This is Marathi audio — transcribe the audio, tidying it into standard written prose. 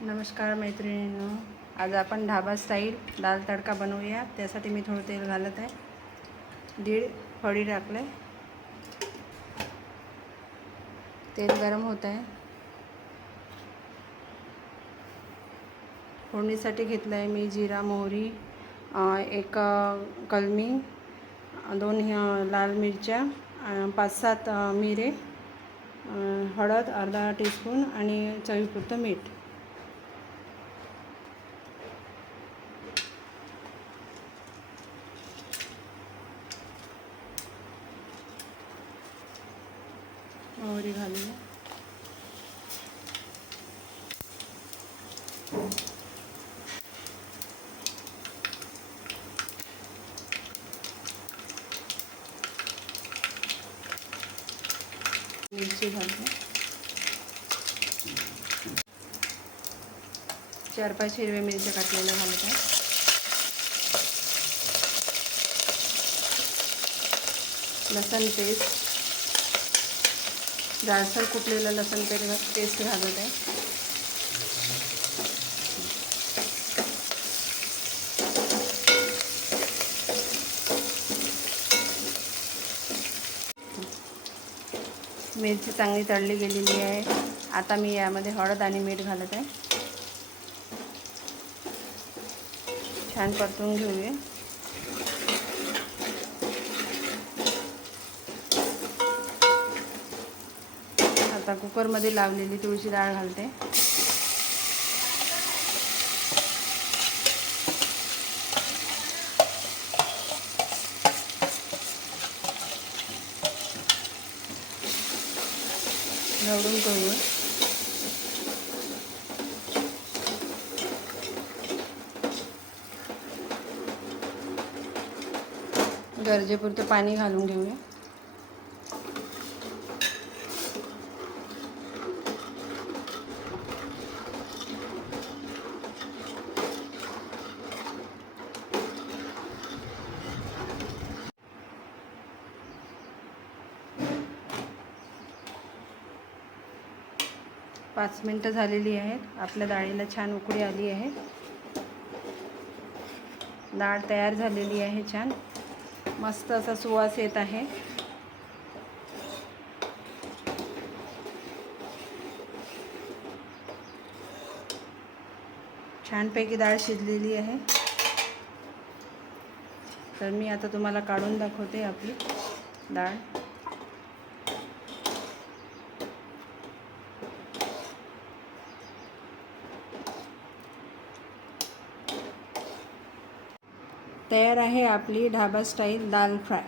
नमस्कार मैत्रिणींनो, आज आपण ढाबा स्टाईल दाल तडका बनवूया। त्यासाठी मी थोडं तेल घालत आहे, 1.5 पळी टाकले। तेल गरम होत आहे। फोडणीसाठी घेतलं आहे मी जिरा, मोहरी, एक कलमी, 2 लाल मिरच्या, 5-7 मिरे, हळद अर्धा टीस्पून आणि चवीपुरतं मीठ। मोहरी घालूया। मिरची घालते, 4-5 हिरव्या मिरच्या काटलेल्या घालत आहे। लसूण पेस्ट, जाडसर कुटलेलं लसूण पेस्ट घालत आहे। मिरची चांगली तळली गेलेली आहे। आता मी यामध्ये हळद आणि मीठ घालत आहे। छान परतून घेऊया। आता कुकरमध्ये लावलेली तुळशी डाळ घालते। ढवळून करूया। गरजेपुरतं पाणी घालून घेऊया। पाच मिनिटं झालेली आहेत। आपल्या डाळीला छान उकळी आली आहे। डाळ तयार झालेली आहे। छान मस्त असा सुवास येत आहे। छानपैकी डाळ शिजलेली आहे। तर मी आता तुम्हाला काढून दाखवते आपली डाळ। तयार आहे आपली ढाबा स्टाईल दाल फ्राय।